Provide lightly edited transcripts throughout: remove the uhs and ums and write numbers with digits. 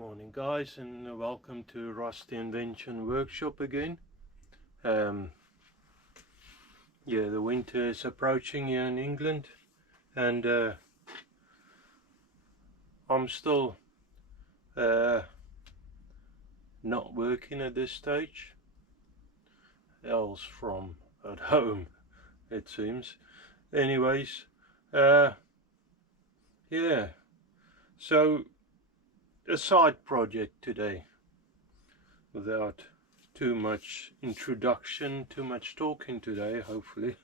Morning guys, and welcome to Rusty Invention Workshop again. Yeah, the winter is approaching here in England, and I'm still not working at this stage, else from at home it seems. Anyways, yeah, so a side project today, without too much introduction, too much talking today, hopefully.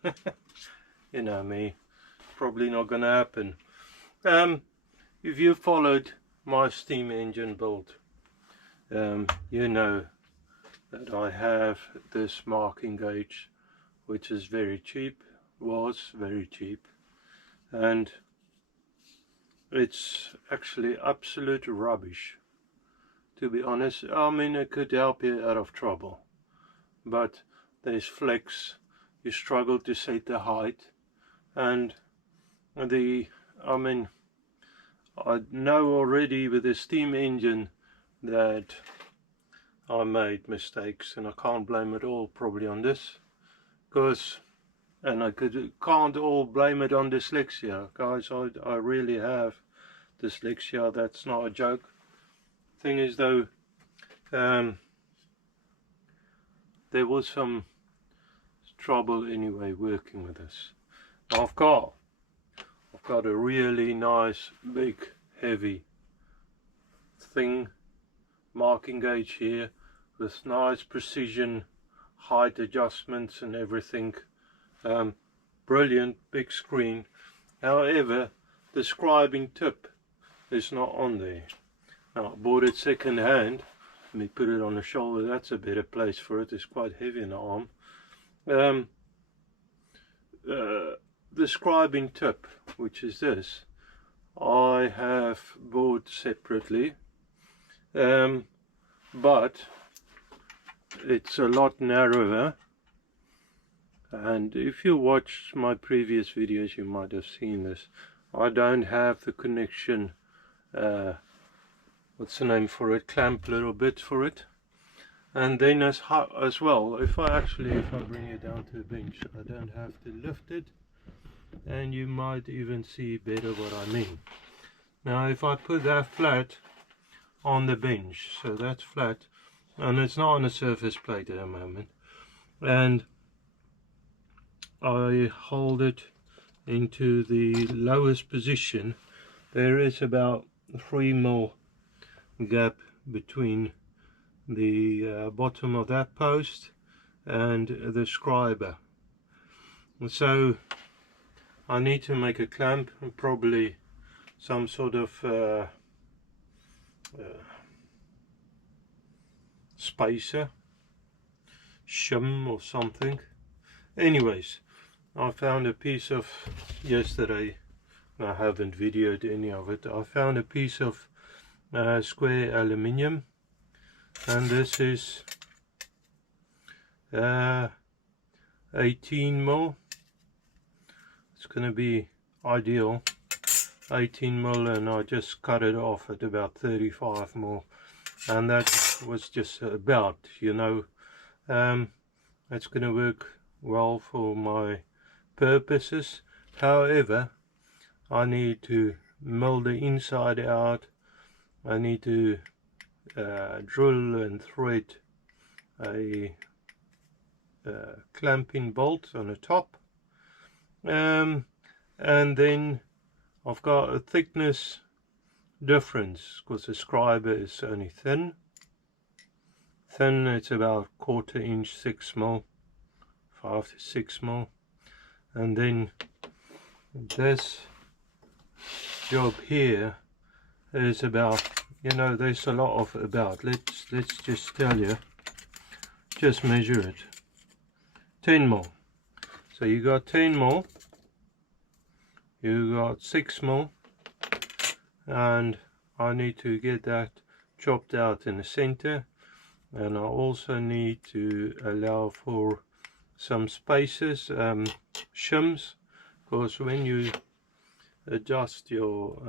You know me, probably not gonna happen. If you followed my steam engine build, you know that I have this marking gauge, which is very cheap, was very cheap, and it's actually absolute rubbish, to be honest. I mean, it could help you out of trouble, but there's flex, you struggle to set the height, and I know already with the steam engine that I made mistakes, and I can't blame it all probably on this, and I can't all blame it on dyslexia, guys. I really have dyslexia, that's not a joke. Thing is though, there was some trouble anyway working with this. I've got a really nice big heavy thing marking gauge here with nice precision height adjustments and everything. Brilliant big screen. However, the scribing tip is not on there. Now, I bought it second hand. Let me put it on the shoulder, that's a better place for it. It's quite heavy in the arm. The scribing tip, which is this, I have bought separately, but it's a lot narrower. And if you watched my previous videos, you might have seen this. I don't have the connection, what's the name for it, clamp little bit for it. And then as well, if I bring it down to the bench, I don't have to lift it, and you might even see better what I mean. Now if I put that flat on the bench, so that's flat, and it's not on a surface plate at the moment, and I hold it into the lowest position, there is about 3 mm gap between the bottom of that post and the scriber. So I need to make a clamp, and probably some sort of spacer, shim or something. Anyways, I found a piece of, yesterday, I haven't videoed any of it, I found a piece of square aluminium, and this is 18 mm. It's going to be ideal, 18 mm, and I just cut it off at about 35 mm, and that was just about, you know, it's going to work well for my purposes. However, I need to mill the inside out, I need to drill and thread a clamping bolt on the top, and then I've got a thickness difference because the scriber is only thin, it's about 1/4 inch, 6 mm, 5 to 6 mm, and then this job here is about, you know, there's a lot of about, let's just tell you, just measure it, 10 mm. So you got 10 mm, you got 6 mm, and I need to get that chopped out in the center, and I also need to allow for some spaces, shims, because when you adjust your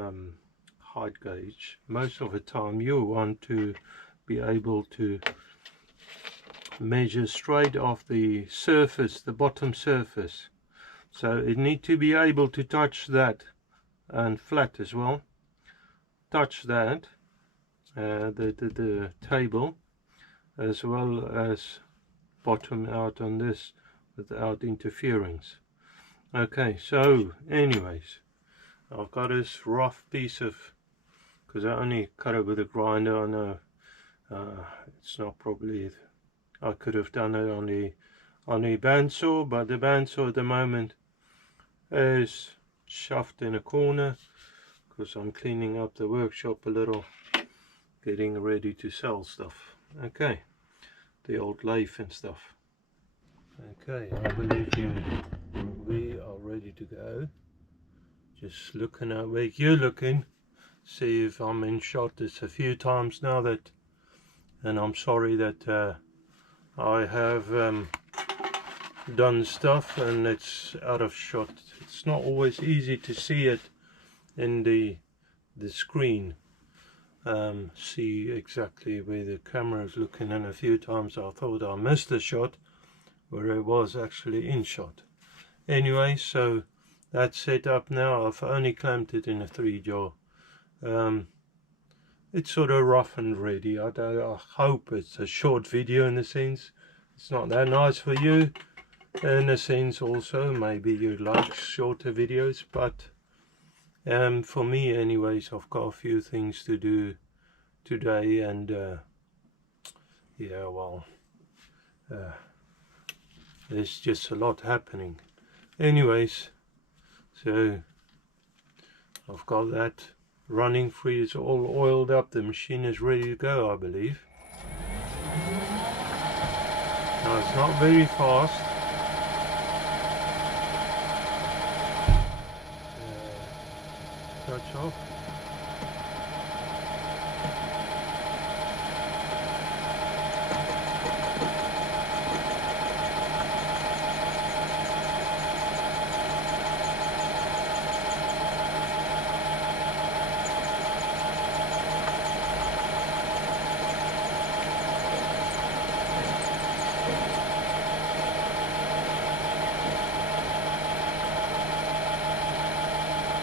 height gauge, most of the time you want to be able to measure straight off the surface, the bottom surface. So it need to be able to touch that, and flat as well, touch that, the table, as well as bottom out on this without interference. Okay, so anyways, I've got this rough piece of, because I only cut it with a grinder. I know it's not probably, I could have done it on the bandsaw, but the bandsaw at the moment is shoved in a corner because I'm cleaning up the workshop a little, getting ready to sell stuff. Okay, the old lathe and stuff. Okay, I believe we are ready to go. Just looking at where you're looking, see if I'm in shot. It's a few times now that, and I'm sorry that I have done stuff and it's out of shot. It's not always easy to see it in the screen, see exactly where the camera is looking, and a few times I thought I missed a shot where it was actually in shot. Anyway, so that's set up now. I've only clamped it in a 3-jaw. It's sort of rough and ready. I hope it's a short video in a sense. It's not that nice for you in a sense also. Maybe you like shorter videos, but for me anyways, I've got a few things to do today, and yeah, well, there's just a lot happening. Anyways, so I've got that running free. It's all oiled up. The machine is ready to go, I believe. Now it's not very fast. Touch off.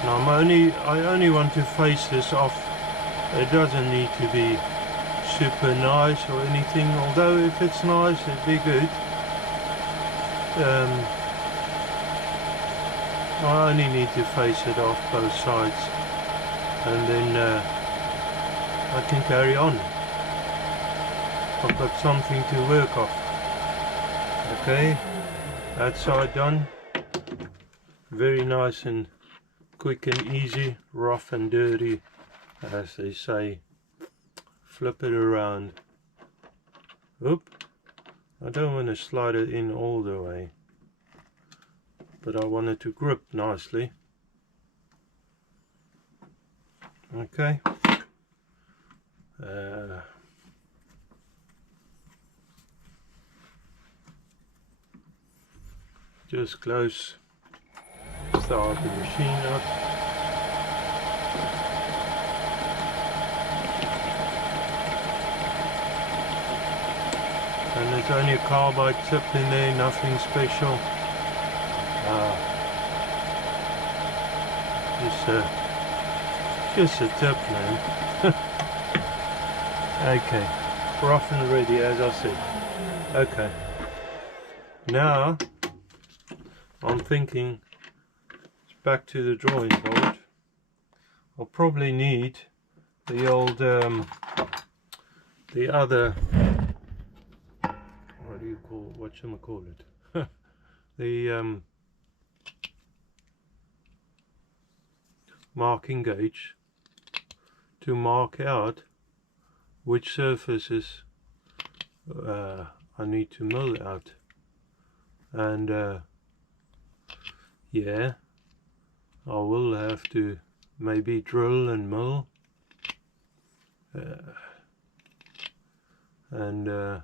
Now I only want to face this off. It doesn't need to be super nice or anything, although if it's nice it'd be good. I only need to face it off both sides, and then I can carry on. I've got something to work off. Okay, that side done. Very nice and quick and easy, rough and dirty, as they say. Flip it around. Oop, I don't want to slide it in all the way, but I want it to grip nicely. Okay. Just close. Start the machine up. And there's only a carbide tip in there, nothing special. Just a tip, man. Okay, rough and ready, as I said. Okay, now I'm thinking back to the drawing board. I'll probably need the old the other, what do you call, it the marking gauge to mark out which surfaces I need to mill out, and yeah, I will have to maybe drill and mill, and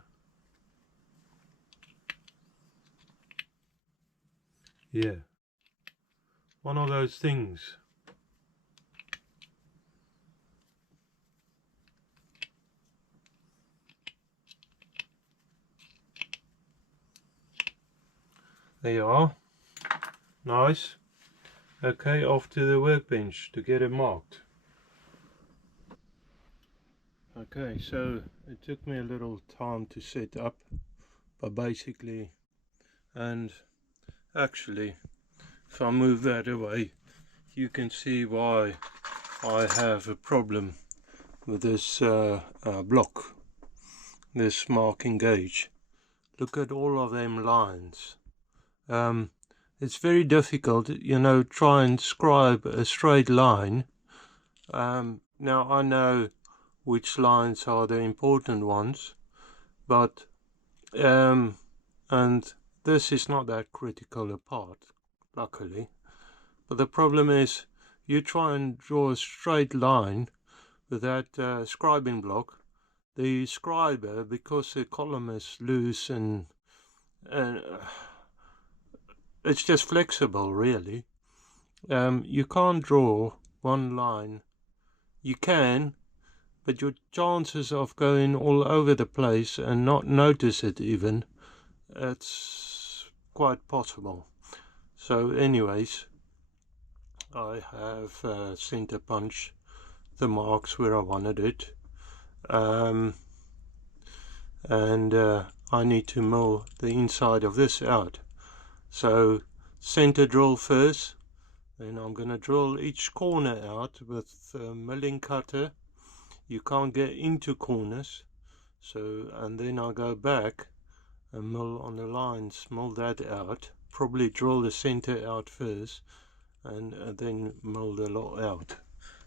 yeah, one of those things. There you are. Nice. Okay, off to the workbench to get it marked. Okay, so it took me a little time to set up, but basically, and actually, if I move that away, you can see why I have a problem with this block, this marking gauge. Look at all of them lines. It's very difficult, you know, try and scribe a straight line. Now I know which lines are the important ones, but and this is not that critical a part, luckily. But the problem is, you try and draw a straight line with that scribing block. The scriber, because the column is loose and it's just flexible, really. You can't draw one line. You can, but your chances of going all over the place and not notice it even, it's quite possible. So anyways, I have center punch the marks where I wanted it, and I need to mill the inside of this out. So center drill first, then I'm going to drill each corner out with a milling cutter. You can't get into corners, so, and then I go back and mill on the lines, mill that out, probably drill the center out first, and then mill the lot out.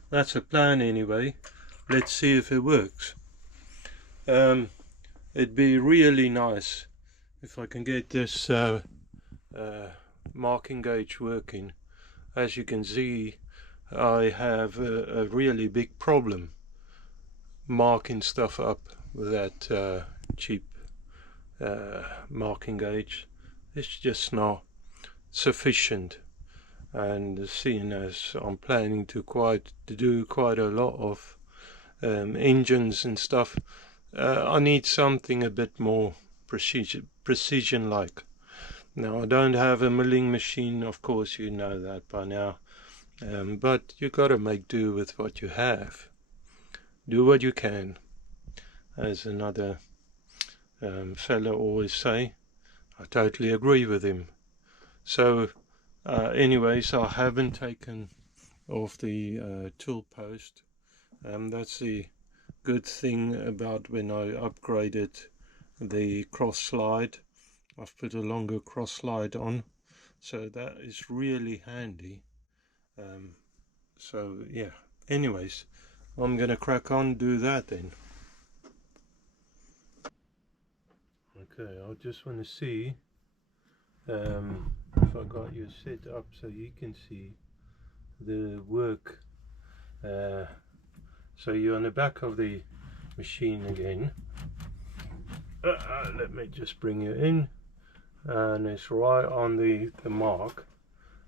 That's a plan anyway. Let's see if it works. It'd be really nice if I can get this marking gauge working. As you can see, I have a really big problem marking stuff up with that cheap marking gauge. It's just not sufficient, and seeing as I'm planning to do quite a lot of engines and stuff, I need something a bit more precision like. Now, I don't have a milling machine, of course you know that by now, but you got to make do with what you have. Do what you can, as another fellow always say. I totally agree with him. So anyways, I haven't taken off the tool post. That's the good thing about when I upgraded the cross slide. I've put a longer cross slide on, so that is really handy. So yeah, anyways, I'm gonna crack on, do that then. Okay, I just want to see if I got you set up so you can see the work. So you're on the back of the machine again. Let me just bring you in, and it's right on the mark.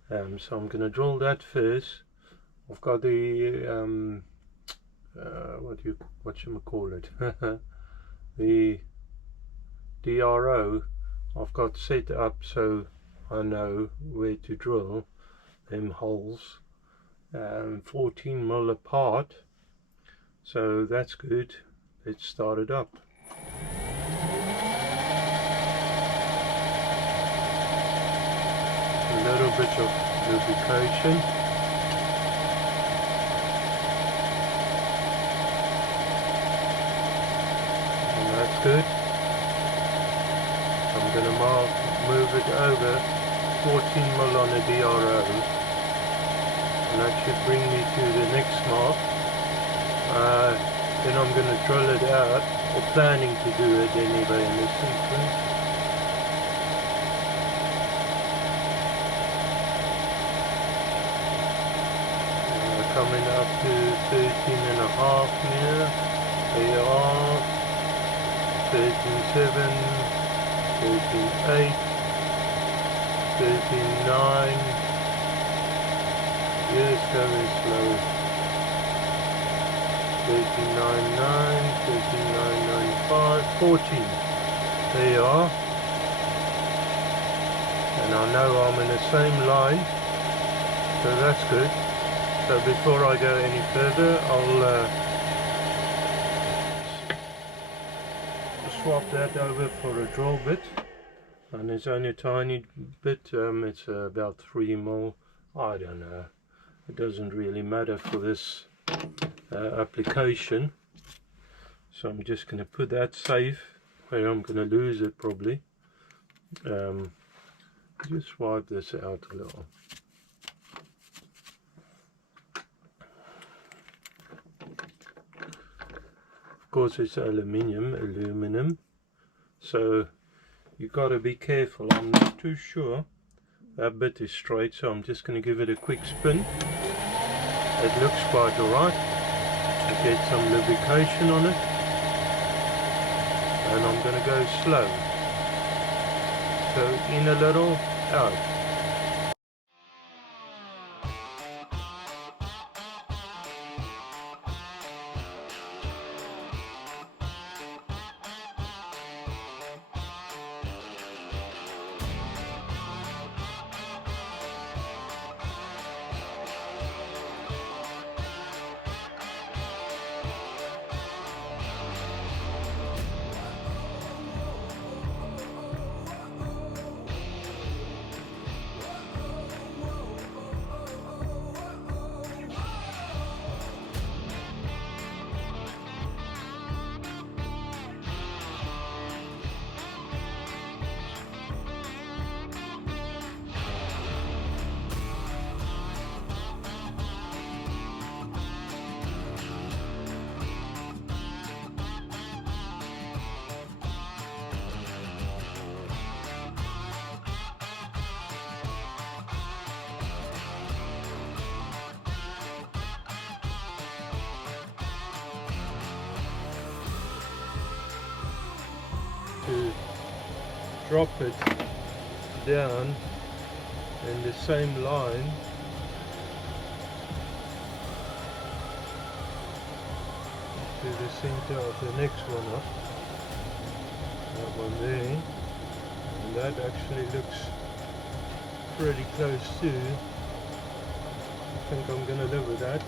So I'm going to drill that first. I've got the what you call it the DRO I've got set up so I know where to drill them holes, 14 mil apart, so that's good. Let's start it up. A little bit of lubrication. And that's good. I'm going to move it over 14 mil on the DRO, and that should bring me to the next mark. Then I'm going to drill it out, or planning to do it anyway in this sequence. Coming up to 13.5 here. There you are. 13.7, 13.8, 13.9. Yes, very slow. 13.99, 13.995, 14. There you are. and I know I'm in the same line, so that's good. So before I go any further, I'll swap that over for a drill bit, and it's only a tiny bit. It's about 3 mil. I don't know, it doesn't really matter for this application, so I'm just going to put that safe where I'm going to lose it probably. Just wipe this out a little. Of course it's aluminum, so you got to be careful. I'm not too sure that bit is straight, so I'm just going to give it a quick spin. It looks quite alright. Get some lubrication on it, and I'm going to go slow. So in a little, out. To drop it down in the same line to the center of the next one up, that one there, and that actually looks pretty close to. I think I'm going to live with that.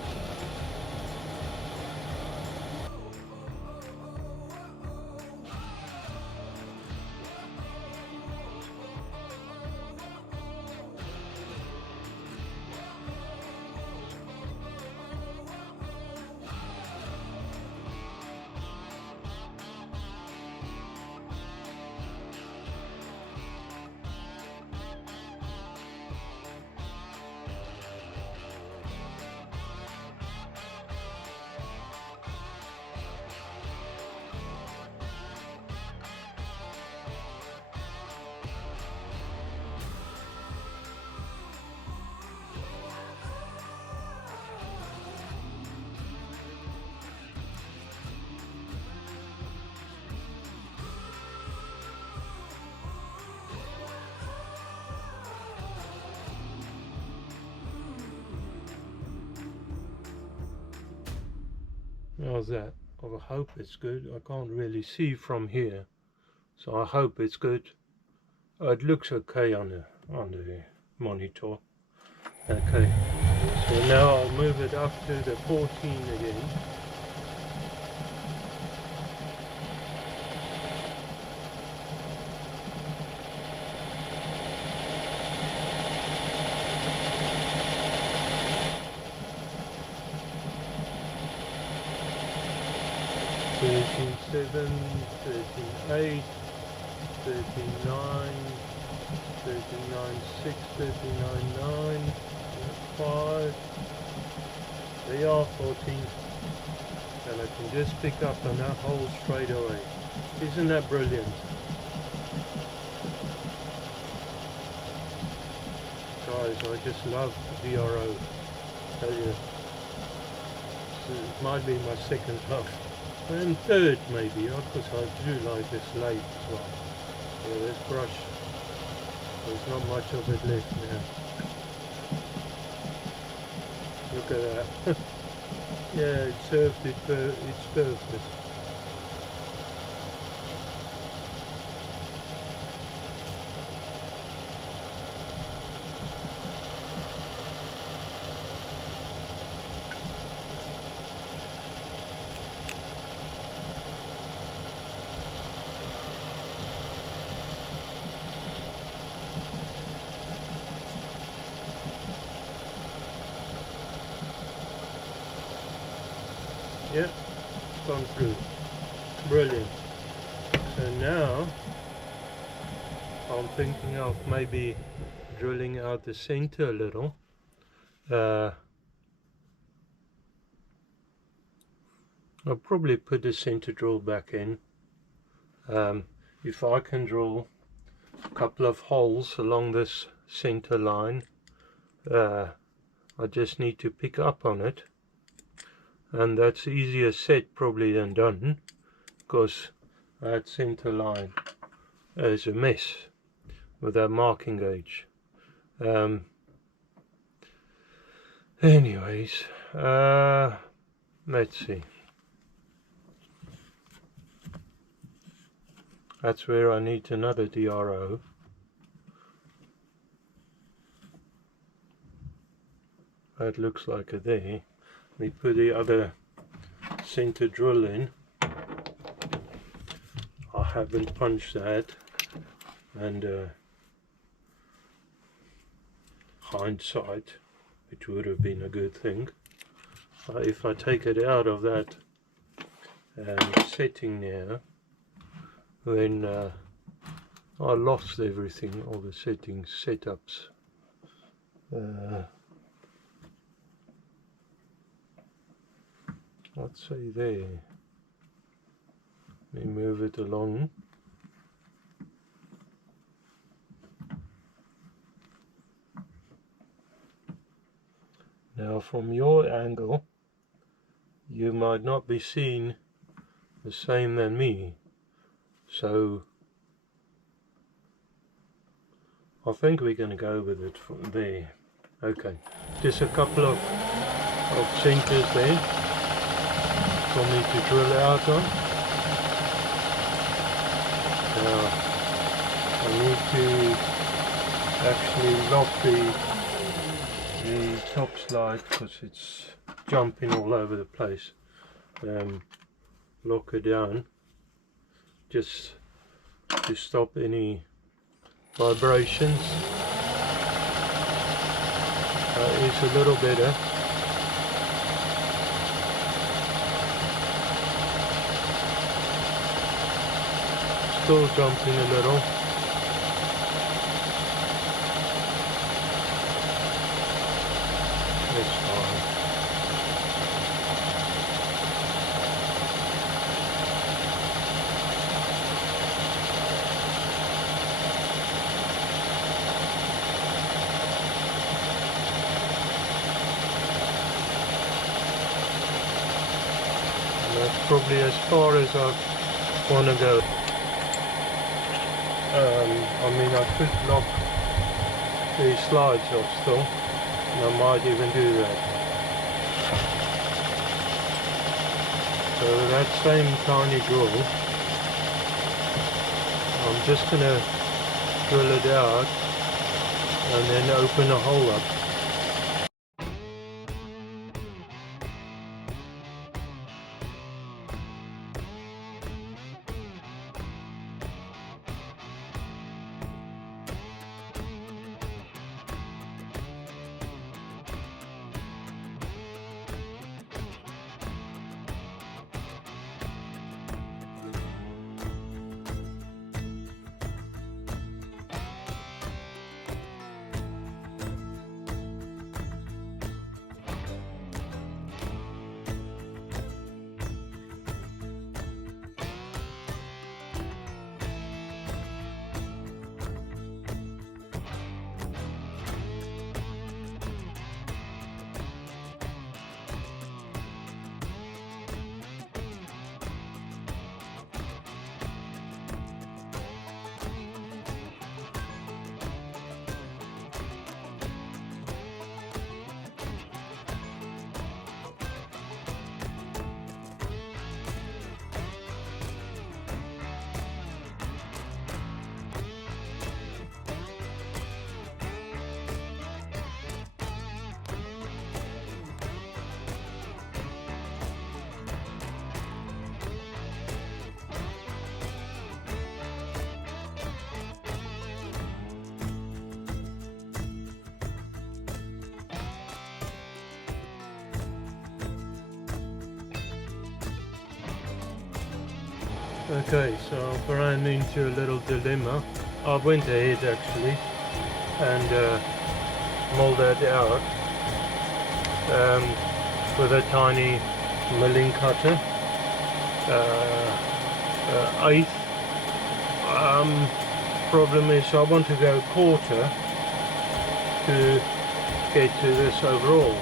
How's that? I hope it's good. I can't really see from here, so I hope it's good. It looks okay on the monitor. Okay, so now I'll move it up to the 14 again. Seven, 13.8, 13.9, 13.9.6, 13.9.9, 5. They are 14, and I can just pick up on that hole straight away. Isn't that brilliant? Guys, I just love VRO. Tell you, it might be my second love. And third maybe, because I do like this lathe as well. Yeah, this brush, there's not much of it left now. Look at that. Yeah, it served its purpose. gone through. Brilliant. So now I'm thinking of maybe drilling out the center a little. I'll probably put the center drill back in. If I can drill a couple of holes along this center line, I just need to pick up on it, and that's easier said probably than done, because that center line is a mess with that marking gauge. Anyways, let's see. That's where I need another DRO. That looks like it there. We put the other center drill in. I haven't punched that, and hindsight, it would have been a good thing. If I take it out of that setting now, then I lost everything, all the settings, setups. Let's say there. Let me move it along. Now from your angle, you might not be seeing the same than me. So I think we're going to go with it from there. Okay, just a couple of centers there for me to drill out on. Now I need to actually lock the top slide because it's jumping all over the place. Lock it down just to stop any vibrations. It's a little better. Still jumping a little. That's fine. And that's probably as far as I want to go. I mean, I could lock these slides off still, and I might even do that. So that same tiny drill, I'm just going to drill it out and then open a hole up. Okay, so I ran into a little dilemma. I went ahead actually and mulled that out with a tiny milling cutter, eighth. Problem is I want to go quarter to get to this overall.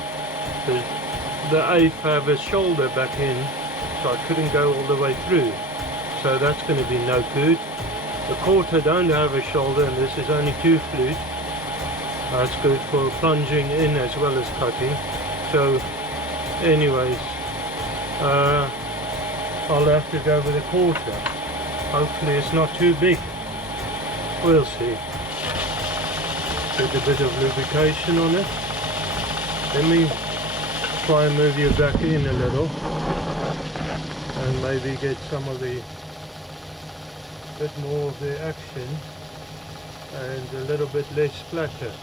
The eighth have a shoulder back in, so I couldn't go all the way through. So that's going to be no good. The quarter don't have a shoulder, and this is only 2 flute. That's good for plunging in as well as cutting. So anyways, I'll have to go with a quarter. Hopefully it's not too big. We'll see. Put a bit of lubrication on it. Let me try and move you back in a little and maybe get some of the bit more of the action and a little bit less splatter.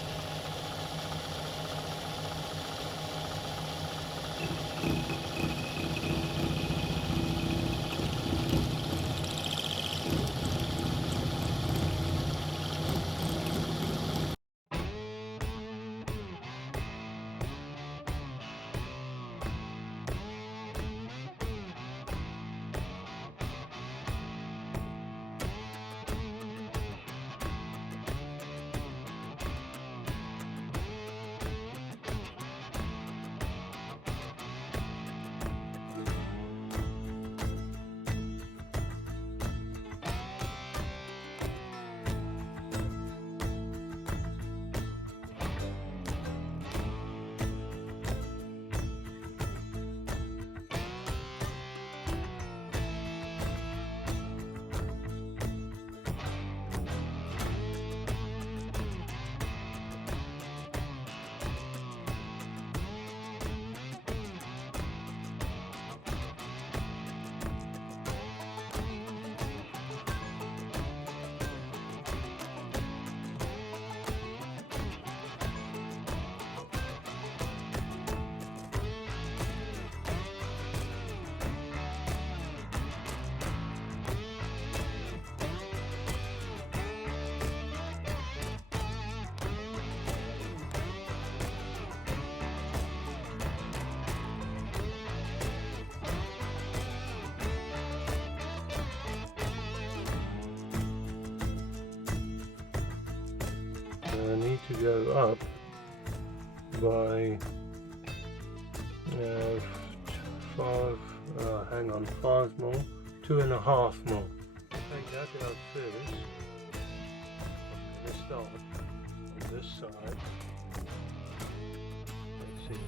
I need to go up by 5 more, 2.5 more. Take that out first. I'm going to start on this side. Let's see.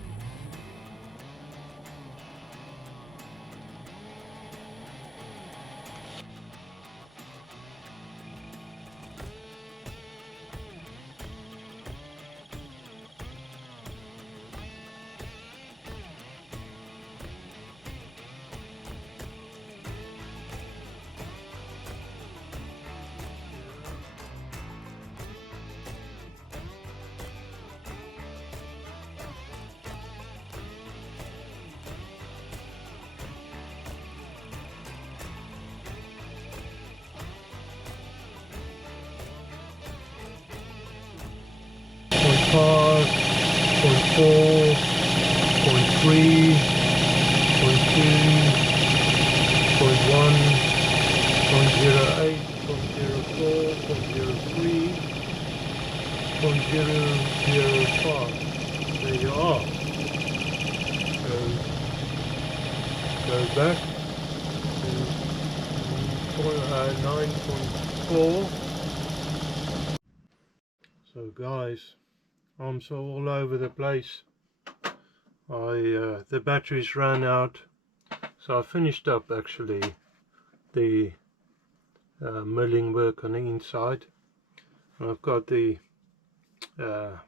Point 4, point 3, point 2, point 1, point 08, point 04, point 03, point 005. There you are. Go back to 9.4. So guys, I'm so all over the place. The batteries ran out, so I finished up actually the milling work on the inside. And I've got the I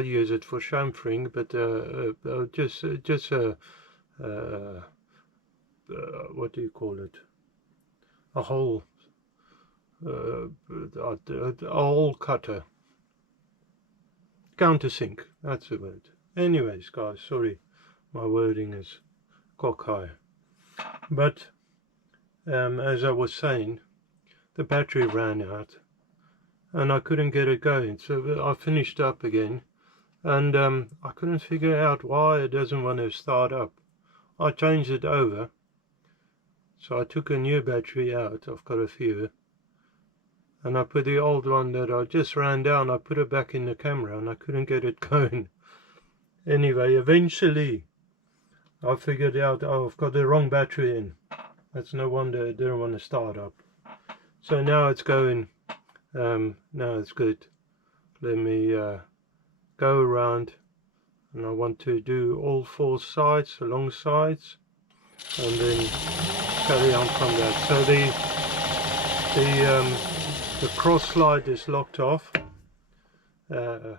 use it for chamfering, but just what do you call it? A hole. A hole cutter, countersink, that's the word. Anyways guys, sorry my wording is cock high. But as I was saying, the battery ran out and I couldn't get it going, so I finished up again, and I couldn't figure out why it doesn't want to start up. I changed it over, so I took a new battery out. I've got a few, and I put the old one that I just ran down, I put it back in the camera and I couldn't get it going. Anyway, eventually I figured out, oh, I've got the wrong battery in. That's no wonder it didn't want to start up. So now it's going. Now it's good. Let me go around, and I want to do all four sides, along sides, and then carry on from that. So the cross slide is locked off. So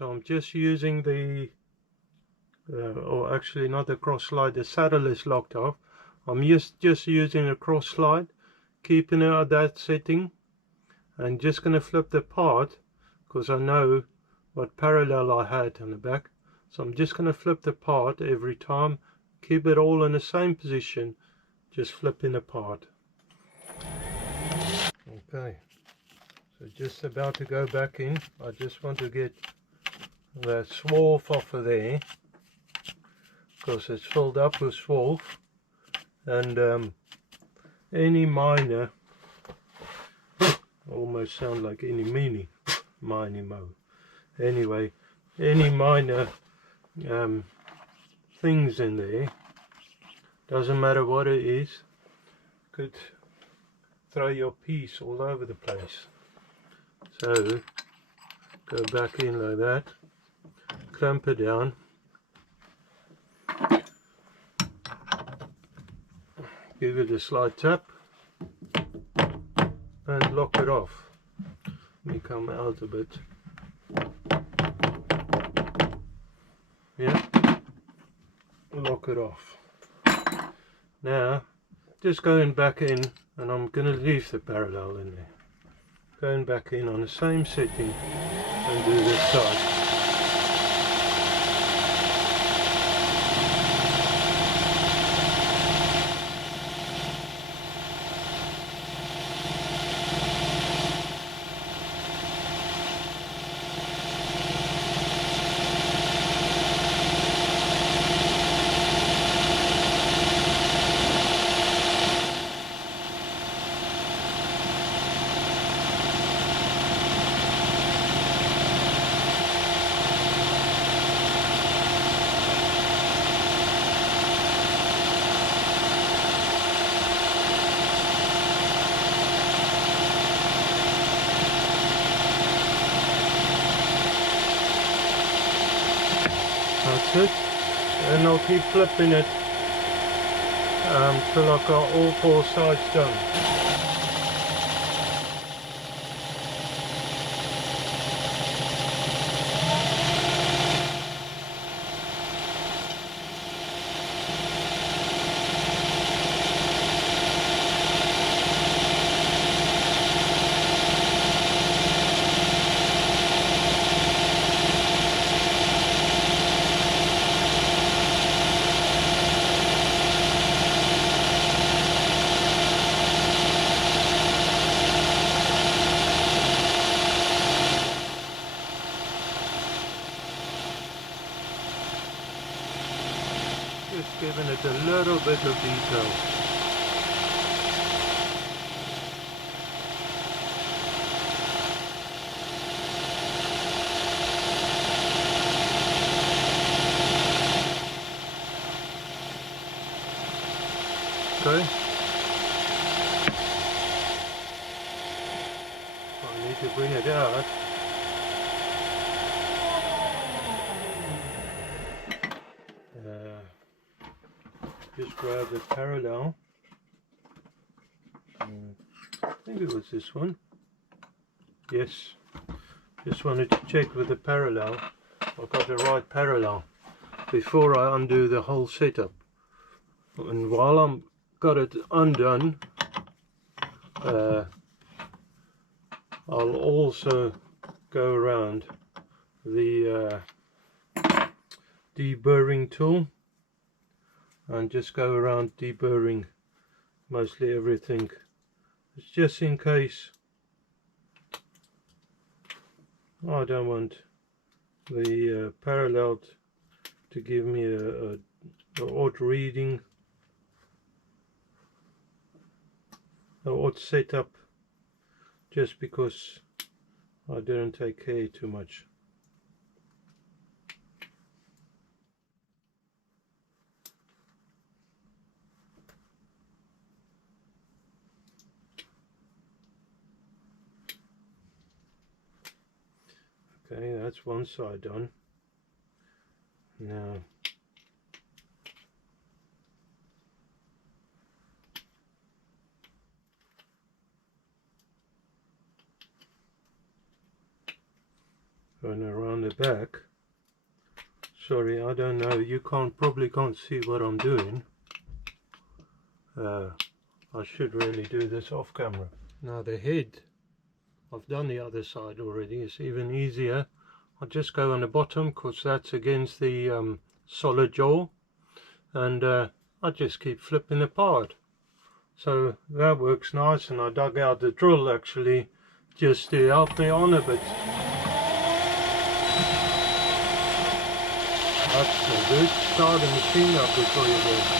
I'm just using the, or actually not the cross slide, the saddle is locked off. I'm just using a cross slide, keeping it at that setting, and just going to flip the part because I know what parallel I had on the back. So I'm just going to flip the part every time, keep it all in the same position, just flipping the part. Okay, so just about to go back in. I just want to get the swarf off of there because it's filled up with swarf, and any minor, almost sound like any mini mo. Anyway, any minor things in there, doesn't matter what it is, could throw your piece all over the place. So go back in like that, clamp it down, give it a slight tap and lock it off. Let me come out a bit. Yeah, lock it off. Now just going back in, and I'm going to leave the parallel in there. Going back in on the same setting and do this side. That's it, and I'll keep flipping it till I've got all four sides done. Just giving it a little bit of detail. Okay. I need to bring it out. Just grab the parallel. I think it was this one. Yes. Just wanted to check with the parallel. I've got the right parallel before I undo the whole setup. And while I'm got it undone, I'll also go around the deburring tool and just go around deburring mostly everything. It's just in case I don't want the parallel to give me a odd reading, an odd setup, just because I didn't take care too much. Okay, that's one side done. Now going around the back. Sorry, I don't know, you probably can't see what I'm doing. I should really do this off camera. Now the head, I've done the other side already, it's even easier. I'll just go on the bottom because that's against the solid jaw, and I just keep flipping apart. So that works nice, and I dug out the drill actually just to help me on a bit. That's no good. Start the machine up before you go.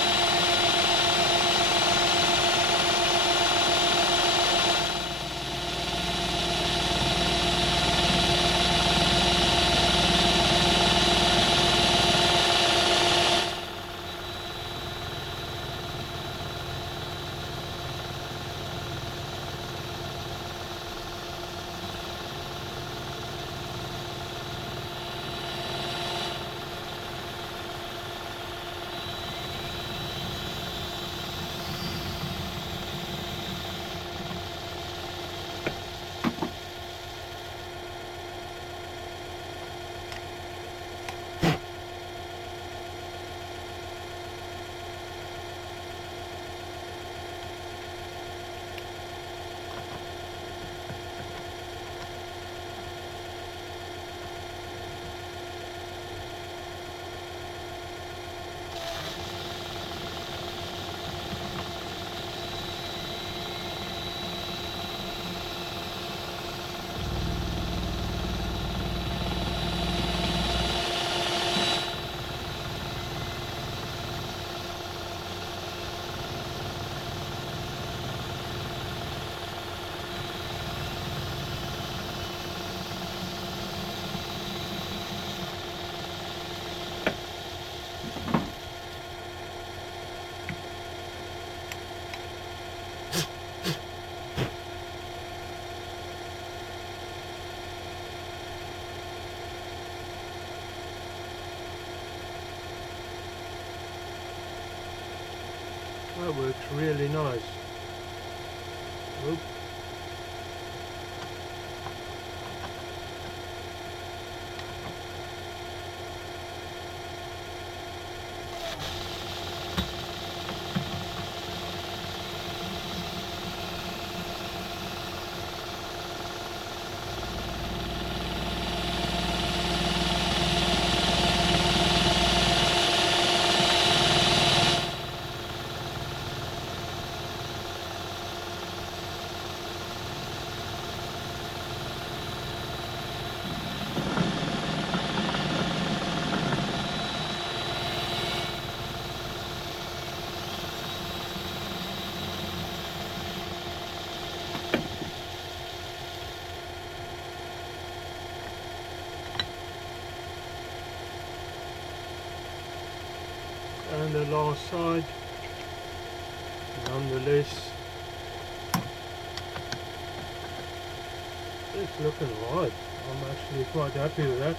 That works really nice. Oop. And the last side, nonetheless, it's looking right. I'm actually quite happy with that.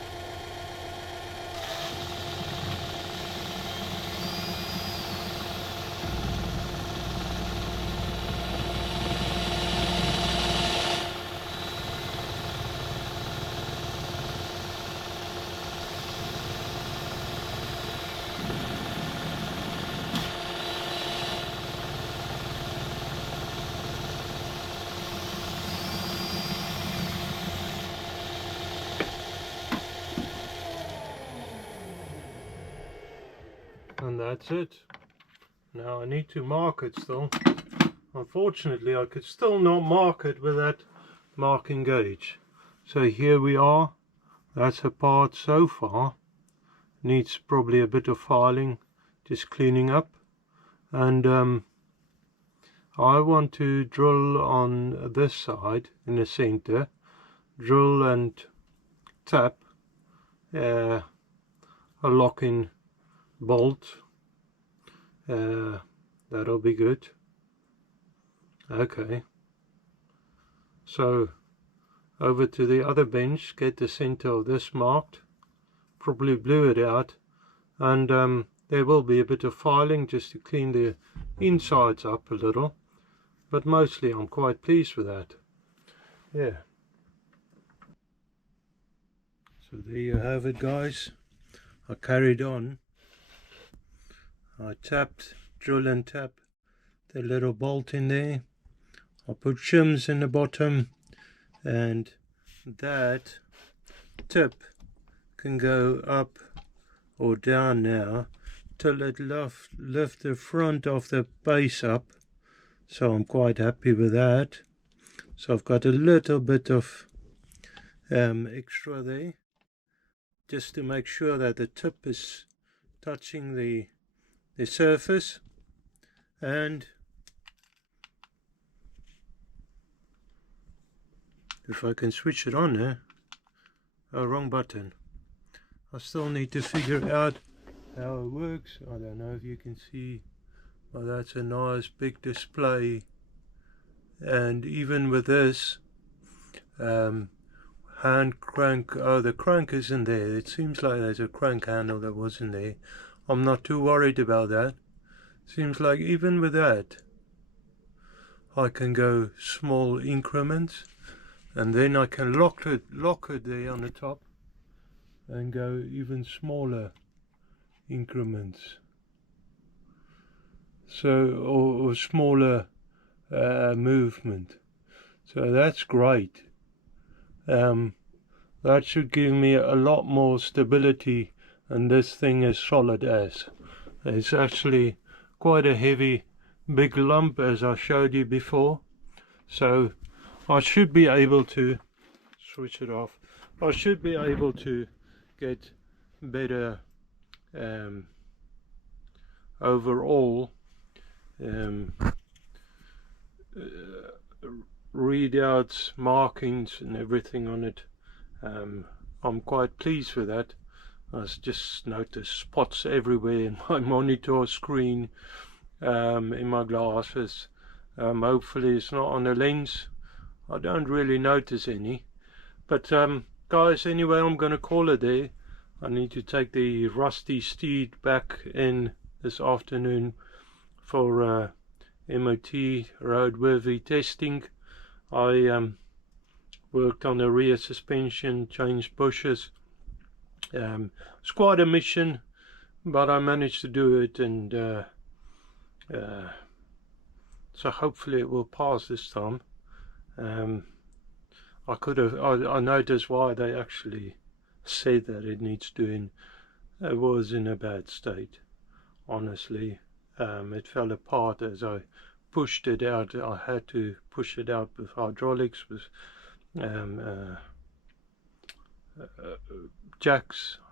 And that's it. Now I need to mark it still. unfortunately I could still not mark it with that marking gauge. So here we are. That's a part so far. Needs probably a bit of filing, just cleaning up. And I want to drill on this side in the center, drill and tap a lock-in bolt. That'll be good. Okay, so over to the other bench, get the center of this marked, probably blew it out, and there will be a bit of filing just to clean the insides up a little, but mostly I'm quite pleased with that. Yeah. So there you have it, guys. I carried on. I tapped, drill and tap the little bolt in there. I put shims in the bottom, and that tip can go up or down now till it lift the front of the base up. So I'm quite happy with that. So I've got a little bit of extra there, just to make sure that the tip is touching the surface. And if I can switch it on there, oh, wrong button. I still need to figure out how it works. I don't know if you can see. Oh, that's a nice big display. And even with this hand crank, oh, the crank isn't there. It seems like there's a crank handle that wasn't there. I'm not too worried about that. Seems like even with that I can go small increments, and then I can lock it there on the top and go even smaller increments, so or smaller movement. So that's great. That should give me a lot more stability, and this thing is solid as. It's actually quite a heavy big lump, as I showed you before, so I should be able to switch it off. I should be able to get better overall readouts, markings and everything on it. I'm quite pleased with that. I just noticed spots everywhere in my monitor screen, in my glasses. Hopefully it's not on the lens. I don't really notice any. But guys, anyway, I'm going to call it there. I need to take the rusty steed back in this afternoon for MOT roadworthy testing. I worked on the rear suspension, changed bushes. It's quite a mission, but I managed to do it, and so hopefully it will pass this time. I noticed why they actually said that it needs doing. It was in a bad state, honestly. It fell apart as I pushed it out. I had to push it out with hydraulics, with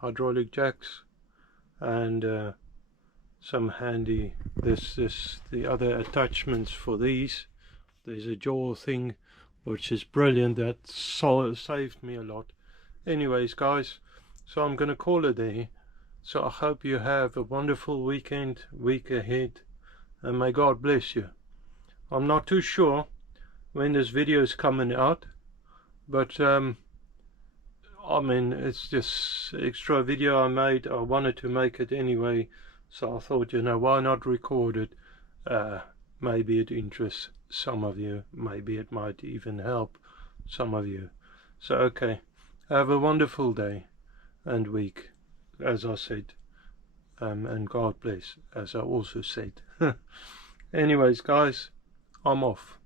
hydraulic jacks, and some handy the other attachments for these. There's a jaw thing which is brilliant, that saved me a lot. Anyways guys, so I'm gonna call it there. So I hope you have a wonderful week ahead, and may God bless you. I'm not too sure when this video is coming out, but I mean, it's just extra video I made. I wanted to make it anyway, so I thought, you know, why not record it? Maybe it interests some of you, maybe it might even help some of you. So okay, have a wonderful day and week, as I said, and God bless, as I also said. Anyways guys, I'm off.